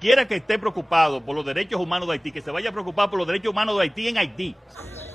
cualquiera que esté preocupado por los derechos humanos de Haití, que se vaya a preocupar por los derechos humanos de Haití en Haití.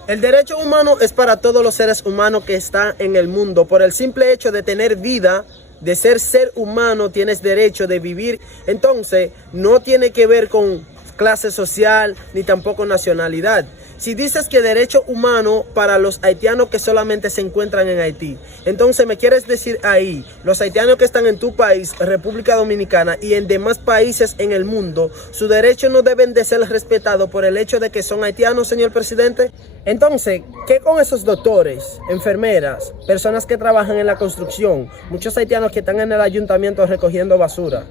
El derecho humano es para todos los seres humanos que están en el mundo. Por el simple hecho de tener vida, de ser humano, tienes derecho de vivir. Entonces, no tiene que ver con clase social ni tampoco nacionalidad. Si dices que derecho humano para los haitianos que solamente se encuentran en Haití, entonces me quieres decir ahí, los haitianos que están en tu país, República Dominicana, y en demás países en el mundo, sus derechos no deben de ser respetados por el hecho de que son haitianos, señor presidente. Entonces, ¿qué con esos doctores, enfermeras, personas que trabajan en la construcción, muchos haitianos que están en el ayuntamiento recogiendo basura,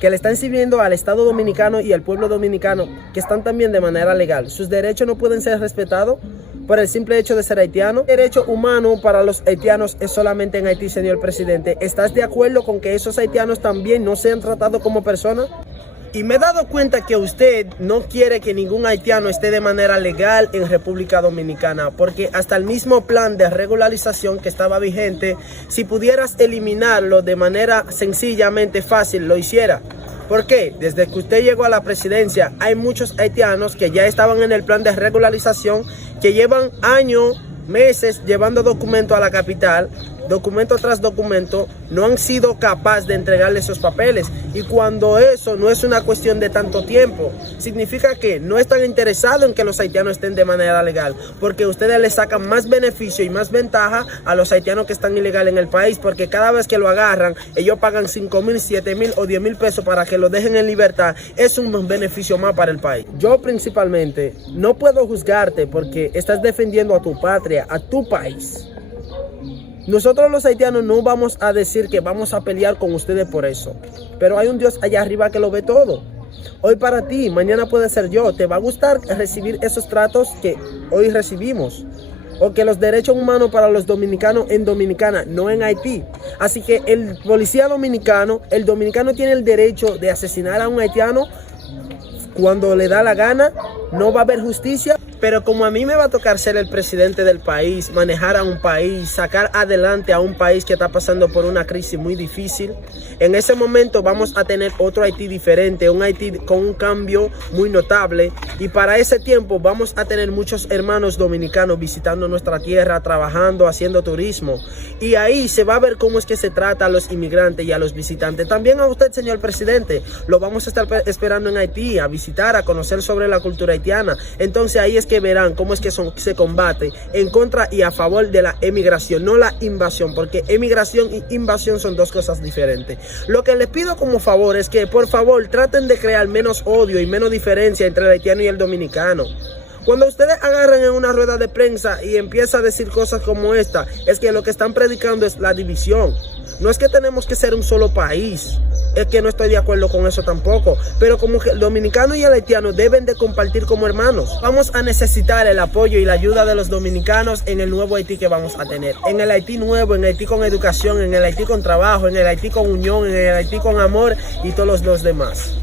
que le están sirviendo al Estado Dominicano y al pueblo dominicano, que están también de manera legal? ¿Sus derechos no pueden ser respetados por el simple hecho de ser haitiano? El derecho humano para los haitianos es solamente en Haití, señor presidente. ¿Estás de acuerdo con que esos haitianos también no sean tratados como personas? Y me he dado cuenta que usted no quiere que ningún haitiano esté de manera legal en República Dominicana, porque hasta el mismo plan de regularización que estaba vigente, si pudieras eliminarlo de manera sencillamente fácil, lo hiciera. ¿Por qué? Desde que usted llegó a la presidencia, hay muchos haitianos que ya estaban en el plan de regularización, que llevan años, meses llevando documento a la capital, documento tras documento, no han sido capaces de entregarle esos papeles. Y cuando eso no es una cuestión de tanto tiempo, significa que no están interesados en que los haitianos estén de manera legal, porque ustedes le sacan más beneficio y más ventaja a los haitianos que están ilegales en el país, porque cada vez que lo agarran, ellos pagan 5,000, 7,000 o 10,000 pesos para que lo dejen en libertad. Es un beneficio más para el país. Yo principalmente no puedo juzgarte porque estás defendiendo a tu patria, a tu país. Nosotros los haitianos no vamos a decir que vamos a pelear con ustedes por eso, pero hay un Dios allá arriba que lo ve todo. Hoy para ti, mañana puede ser yo. ¿Te va a gustar recibir esos tratos que hoy recibimos? O que los derechos humanos para los dominicanos en Dominicana, no en Haití. Así que el policía dominicano, el dominicano tiene el derecho de asesinar a un haitiano cuando le da la gana. No va a haber justicia. Pero como a mí me va a tocar ser el presidente del país, manejar a un país, sacar adelante a un país que está pasando por una crisis muy difícil, en ese momento vamos a tener otro Haití diferente, un Haití con un cambio muy notable. Y para ese tiempo vamos a tener muchos hermanos dominicanos visitando nuestra tierra, trabajando, haciendo turismo. Y ahí se va a ver cómo es que se trata a los inmigrantes y a los visitantes. También a usted, señor presidente, lo vamos a estar esperando en Haití, a visitar, a conocer sobre la cultura haitiana. Entonces ahí es que verán cómo es que se combate en contra y a favor de la emigración, no la invasión, porque emigración y invasión son dos cosas diferentes. Lo que les pido como favor es que por favor traten de crear menos odio y menos diferencia entre el haitiano y el dominicano. Cuando ustedes agarran en una rueda de prensa y empiezan a decir cosas como esta, es que lo que están predicando es la división. No es que tenemos que ser un solo país. Es que no estoy de acuerdo con eso tampoco. Pero como que el dominicano y el haitiano deben de compartir como hermanos. Vamos a necesitar el apoyo y la ayuda de los dominicanos en el nuevo Haití que vamos a tener. En el Haití nuevo, en el Haití con educación, en el Haití con trabajo, en el Haití con unión, en el Haití con amor y todos los demás.